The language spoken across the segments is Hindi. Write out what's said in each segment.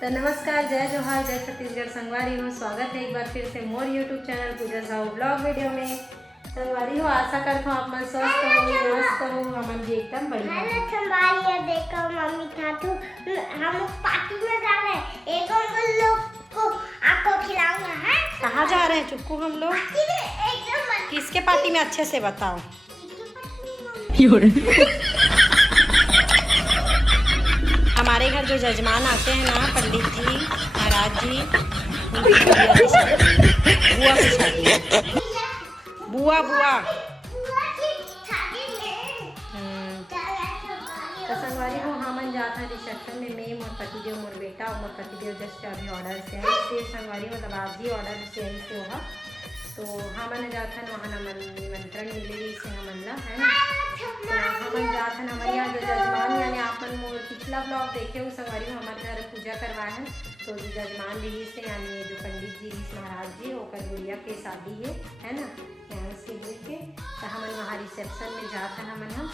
तो नमस्कार, जय जोहार, जय छत्तीसगढ़। संगवारी हो, स्वागत है एक बार फिर से मोर यूट्यूब चैनल पूजा साहू ब्लॉग वीडियो में। संगवारी हो, आशा करता हूँ आप मन स्वस्थ हो, मस्त हो, हमन भी एकदम बढ़िया। हेलो संगवारी, देखो मम्मी खातू हम पार्टी में जा रहे हैं। एक हम लोग को आपको खिलाऊंगा है। कहाँ जा रहे हैं चुक्कू हम लोग? एकदम किसके पार्टी में, अच्छे से बताओ। हमारे घर जो जजमान आते हैं ना, पंडित जी, महाराज जी, बुआ की शादी, बुआ तो संगवारी हो, हमन जात हैं रिसेप्शन में। मैं, मोर पतिदेव, मोर बेटा और मोर पतिदेव जस्ट अभी ऑर्डर से आई से संगवारी, मतलब आज ही ऑर्डर से आई से वहाँ। तो हमन जात हैं वहाँ नमन निमंत्रण मिलेगी से हमन ला है ना। तो हमन जात हैं हमारे यहाँ जो जजमान, यानी आप मन मोर पिछला ब्लॉग देखे हो संगवारी हो, हमारे घर पूजा करवाए हैं। तो जो जजमान रही से, यानी जो पंडित जी रही महाराज जी, ओकर गुड़िया के शादी है ना, यहाँ से बोल के। तो हमन वहाँ रिसेप्शन में जात हैं हमन हम।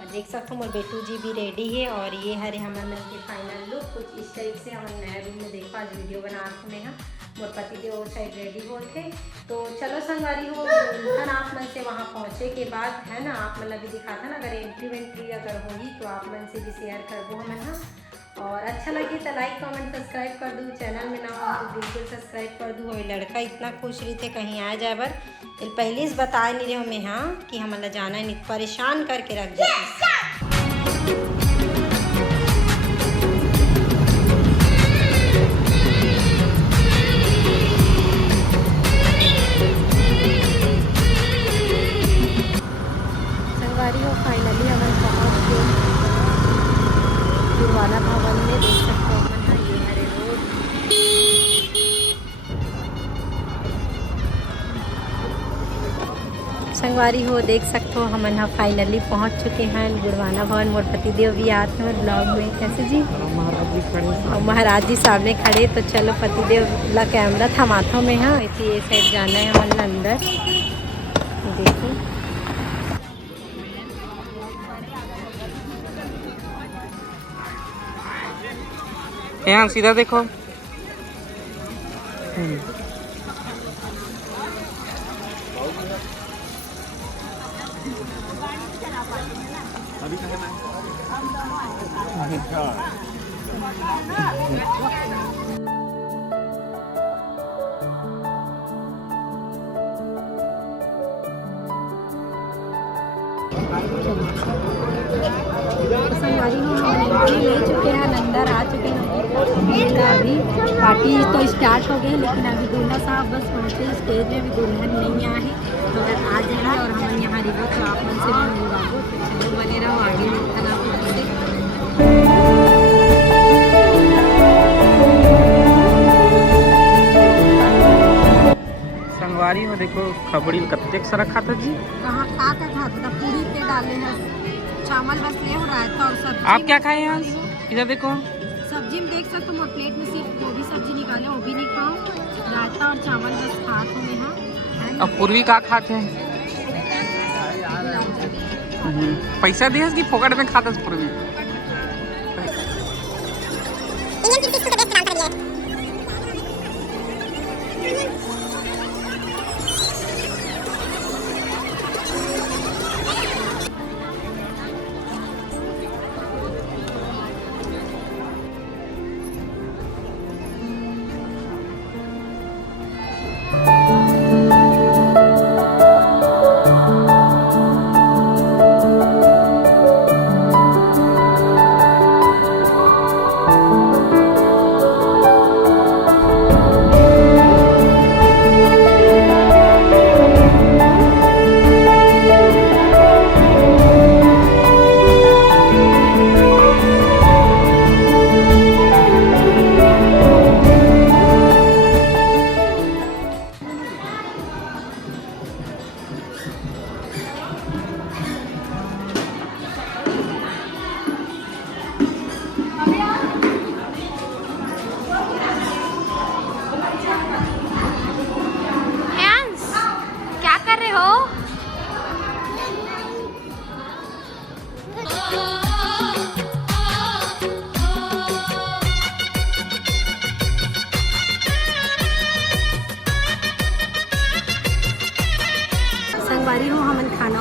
और देख सकते हो मोर बेटू जी भी रेडी है। और ये हरे हमन के फाइनल लुक कुछ इस टाइप से हमन नया रूम में देखो। आज वीडियो बना में हम मोर पतिदेव वो साइड रेडी हो थे। तो चलो संगवारी हो, आप मन से वहाँ पहुँचे के बाद है ना, आप मन अभी दिखाता ना, अगर एंट्री अगर होगी तो आप मन से भी शेयर कर दो हमें हाँ। और अच्छा लगे तो लाइक कमेंट सब्सक्राइब कर दूँ। चैनल में ना हो तो बिल्कुल सब्सक्राइब कर दूँ। और लड़का इतना खुश रही थे कहीं आ जाए बर, पहले से बताए नहीं रहे हमें हाँ कि हमारा जाना है, नहीं परेशान करके रख दिया। हो फाइनली हमें पहुँच गए गुरुवाना भवन में। देख सकते हो अपन हाँ, ये हरे रोड। संगवारी हो, देख सकते हो हमन हाँ फाइनली पहुँच चुके हैं गुरुवाना भवन। मोर पतिदेव भी आते हैं ब्लॉग में। कैसे जी? महाराज जी खड़े, और महाराज जी सामने खड़े। तो चलो पतिदेव ला कैमरा थमाथों में हाँ, इसी ये साइड जाना है हमन अंदर। देखो यहाँ सीधा देखो। संगवारी हो, हम ले चुके हैं, अंदर आ चुके हैं। अभी पार्टी तो स्टार्ट हो गई, लेकिन अभी दूल्हा साहब बस पहुँचे स्टेज में, भी दुल्हन नहीं आए हैं। तो अगर आ जाएंगे और हम यहाँ रिवो तो आप मन से भी मिलवा दो। तो बने रहो, आगे मिलता आप मन से। संगवारी हो देखो, खबड़ी कत्ते से रखा था जी। कहाँ खा था पूरी पे डाले हैं, चावल बस ले हो रहा था और सब्जी। आप क्या खाए यहाँ? इधर देखो, सब्जी में देख सकते हो, मोर प्लेट में सिर्फ गोभी सब्जी निकाले, वो भी नहीं खाओ। रायता और चावल बस खात हो में हाँ। अब पूर्वी का खाते हैं? पैसा दिए कि फोकट में खाता पूर्वी?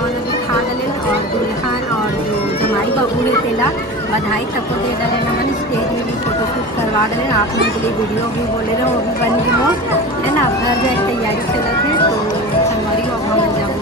जौन अभी खा डले और दुल्हन और जो जमाई बहू है तेला बधाई तक दे डले हमन स्टेज में भी फोटोशूट करवा डले आप लोगों के लिए वीडियो भी बोले रहे वो भी बन गए है ना। अब घर जाए तैयारी चलत है तो संगवारी को हम जाऊँ